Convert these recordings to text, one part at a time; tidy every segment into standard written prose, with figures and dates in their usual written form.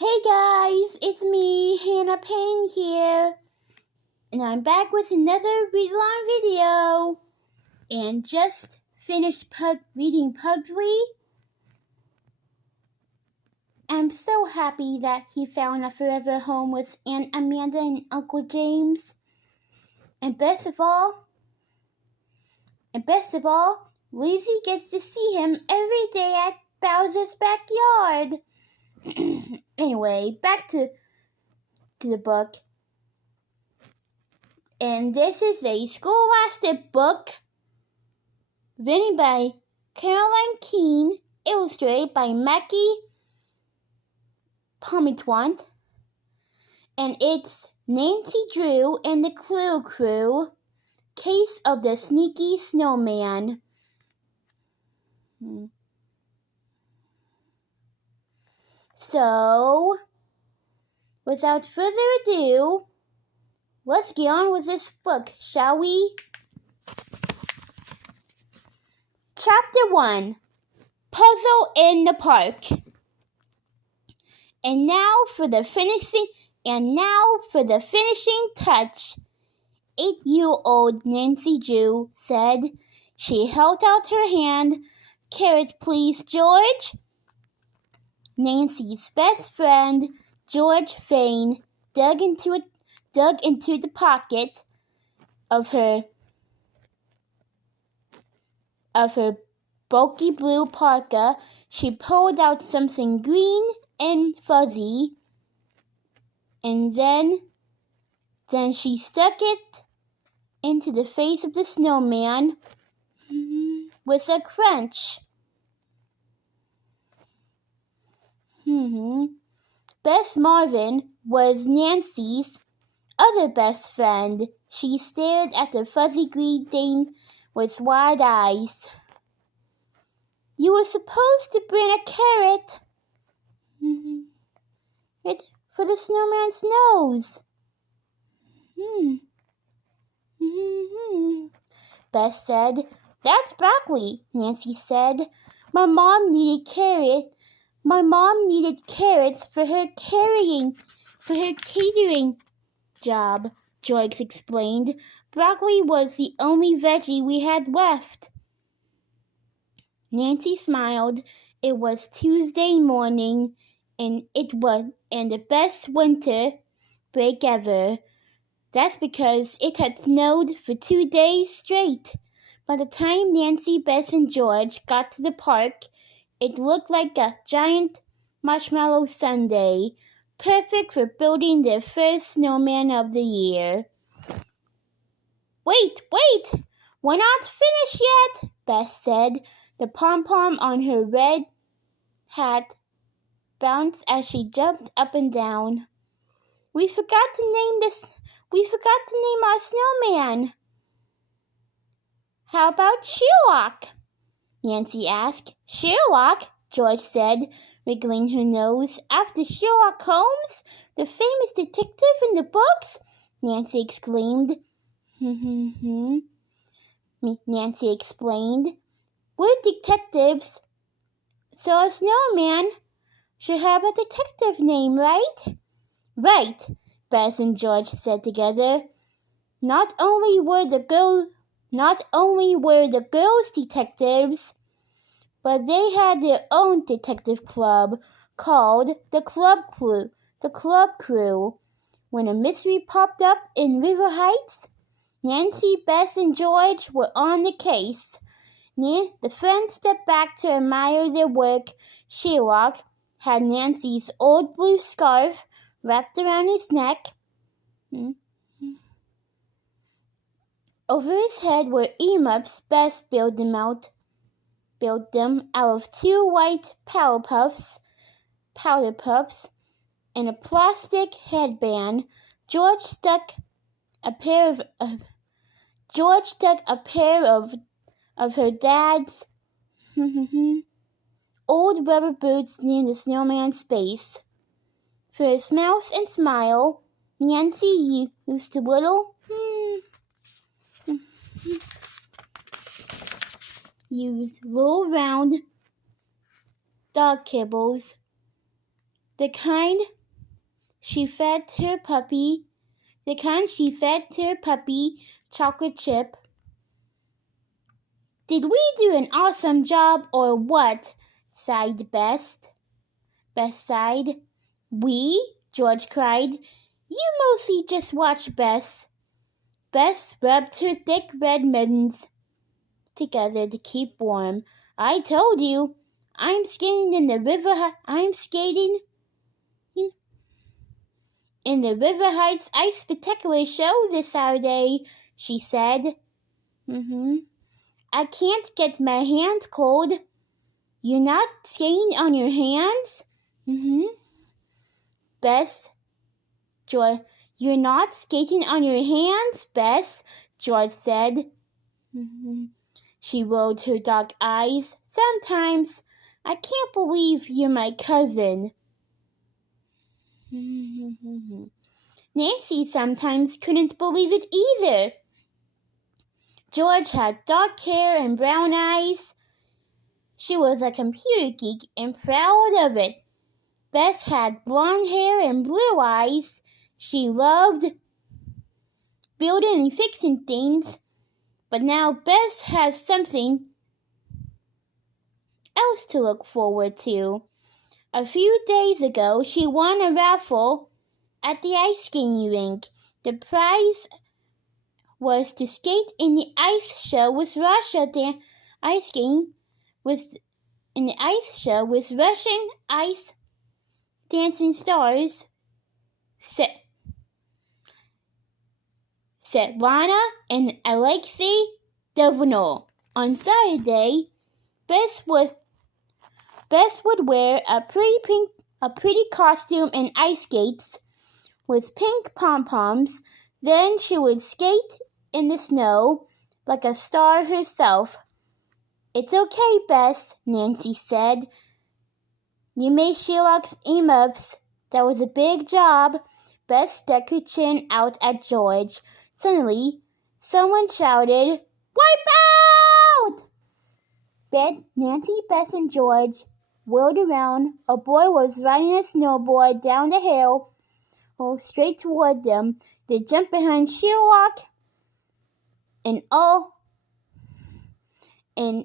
Hey guys, it's me, Hannah Payne here, and I'm back with another read-along video, and just finished reading Pugsley. I'm so happy that he found a forever home with Aunt Amanda and Uncle James, and best of all, Lizzie gets to see him every day at Bowser's backyard. Anyway, back to the book. And this is a scholastic book written by Caroline Keene, illustrated by Mackie Pomitwant. And it's Nancy Drew and the Clue Crew, Case of the Sneaky Snowman. So, without further ado, let's get on with this book, shall we? Chapter 1, Puzzle in the Park. And now for the finishing touch. 8-year-old Nancy Drew said. She held out her hand. Carrot, please, George. Nancy's best friend, George Fane, dug into the pocket of her bulky blue parka. She pulled out something green and fuzzy, and then she stuck it into the face of the snowman with a crunch. Bess Marvin was Nancy's other best friend. She stared at the fuzzy green thing with wide eyes. You were supposed to bring a carrot. It's for the snowman's nose. Bess said. That's broccoli, Nancy said. My mom needed carrots for her catering job, George explained. Broccoli was the only veggie we had left. Nancy smiled. It was Tuesday morning, and the best winter break ever. That's because it had snowed for 2 days straight. By the time Nancy, Bess, and George got to the park, it looked like a giant marshmallow sundae, perfect for building their first snowman of the year. Wait! We're not finished yet, Bess said. The pom-pom on her red hat bounced as she jumped up and down. We forgot to name our snowman. How about Sherlock? Nancy asked. Sherlock? George said, wriggling her nose. After Sherlock Holmes, the famous detective in the books? Nancy exclaimed. Nancy explained. We're detectives, so a snowman should have a detective name, right? Right, Bess and George said together. Not only were the girls detectives, but they had their own detective club called the Club Crew. When a mystery popped up in River Heights, Nancy, Bess, and George were on the case. The friends stepped back to admire their work. Sherlock had Nancy's old blue scarf wrapped around his neck. Over his head were earmuffs. Bess built them out of 2 white powder puffs, and a plastic headband. George stuck a pair of her dad's old rubber boots near the snowman's face. For his mouth and smile, Nancy used a little round dog kibbles. The kind she fed her puppy chocolate chip. Did we do an awesome job or what? Sighed Bess. Bess sighed. We? George cried. You mostly just watch, Bess. Bess rubbed her thick red mittens together to keep warm. I told you, I'm skating in the River Heights Ice Spectacular Show this Saturday, she said. I can't get my hands cold. You're not skating on your hands? Bess, George, you're not skating on your hands, Bess, George said. She rolled her dark eyes. Sometimes. I can't believe you're my cousin. Nancy sometimes couldn't believe it either. George had dark hair and brown eyes. She was a computer geek and proud of it. Bess had blonde hair and blue eyes. She loved building and fixing things. But now Bess has something else to look forward to. A few days ago, she won a raffle at the ice skating rink. The prize was to skate in the ice show with Russian ice dancing stars Svetlana and Alexei Dovino. On Saturday, Bess would wear a pretty costume and ice skates with pink pom-poms. Then she would skate in the snow like a star herself. It's okay, Bess, Nancy said. You made Sherlock's emups. That was a big job. Bess stuck her chin out at George. Suddenly, someone shouted, Wipe out! Nancy, Bess, and George whirled around. A boy was riding a snowboard down the hill, straight toward them. They jumped behind Sherlock and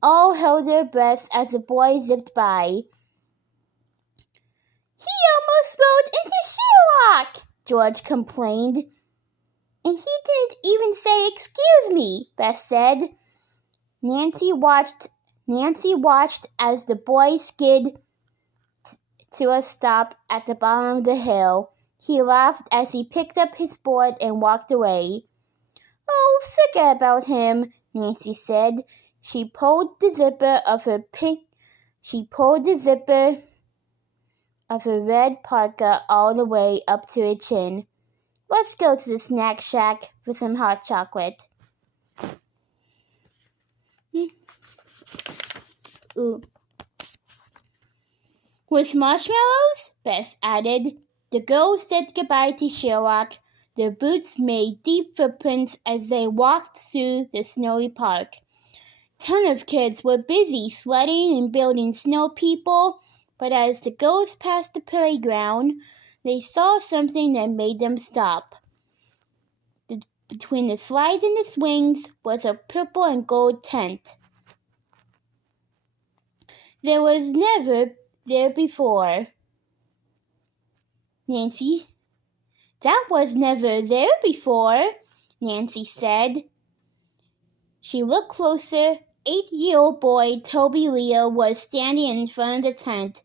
all held their breaths as the boy zipped by. He almost rolled into Sherlock, George complained. And he didn't even say, Excuse me, Bess said. Nancy watched as the boy skid to a stop at the bottom of the hill. He laughed as he picked up his board and walked away. Oh, forget about him, Nancy said. She pulled the zipper of her red parka all the way up to her chin. Let's go to the snack shack for some hot chocolate. Ooh. With marshmallows? Bess added. The girls said goodbye to Sherlock. Their boots made deep footprints as they walked through the snowy park. Tons of kids were busy sledding and building snow people, but as the girls passed the playground, they saw something that made them stop. Between the slides and the swings was a purple and gold tent. There was never there before. Nancy, that was never there before, Nancy said. She looked closer. 8-year-old boy Toby Leo was standing in front of the tent.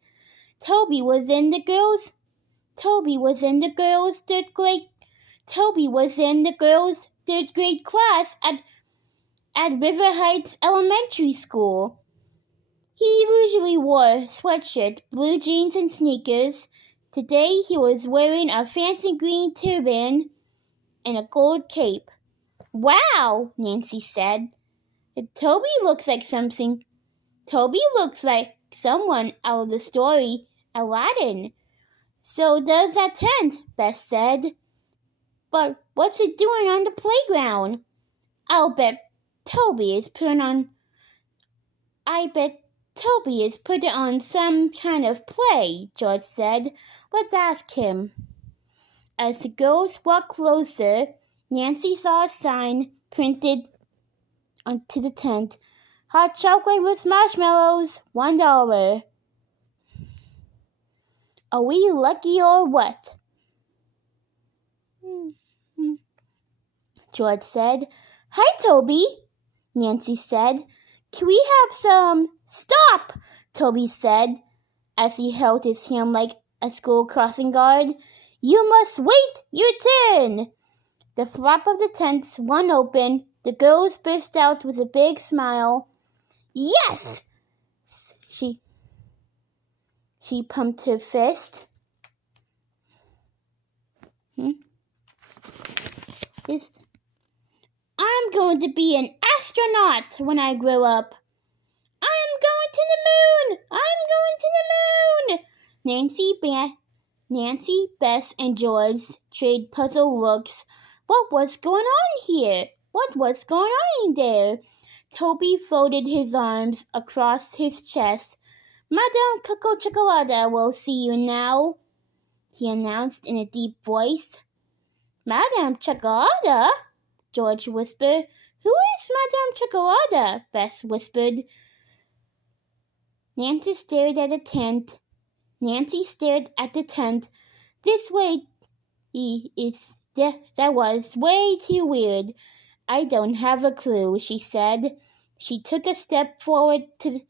Toby was in the girls' third grade class at River Heights Elementary School. He usually wore a sweatshirt, blue jeans, and sneakers. Today he was wearing a fancy green turban and a gold cape. Wow, Nancy said. Toby looks like someone out of the story Aladdin. So does that tent, Bess said. But what's it doing on the playground? I bet Toby is putting on some kind of play, George said. Let's ask him. As the girls walked closer, Nancy saw a sign printed onto the tent. Hot chocolate with marshmallows, $1. Are we lucky or what? George said. Hi, Toby, Nancy said. Can we have some? Stop, Toby said, as he held his hand like a school crossing guard. You must wait your turn. The flap of the tent swung open. The girls burst out with a big smile. Yes! She pumped her fist. I'm going to be an astronaut when I grow up. I'm going to the moon! I'm going to the moon! Nancy, Bess, and George traded puzzled looks. What was going on here? What was going on in there? Toby folded his arms across his chest. Madame Coco Chocolata will see you now, he announced in a deep voice. Madame Chocolata? George whispered. Who is Madame Chocolata? Bess whispered. Nancy stared at the tent. This way that was way too weird. I don't have a clue, she said. She took a step toward the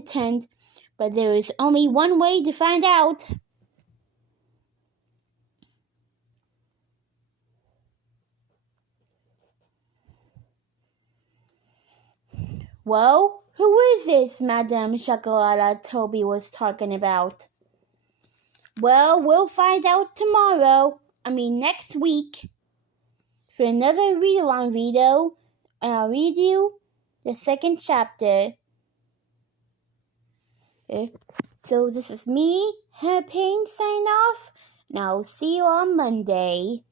tent, but there is only one way to find out. Well, who is this Madame Chocolata Toby was talking about? Well, we'll find out next week, for another read-along video, and I'll read you the second chapter. Okay. So this is me, Hannah Payne, signing off, and I'll see you on Monday.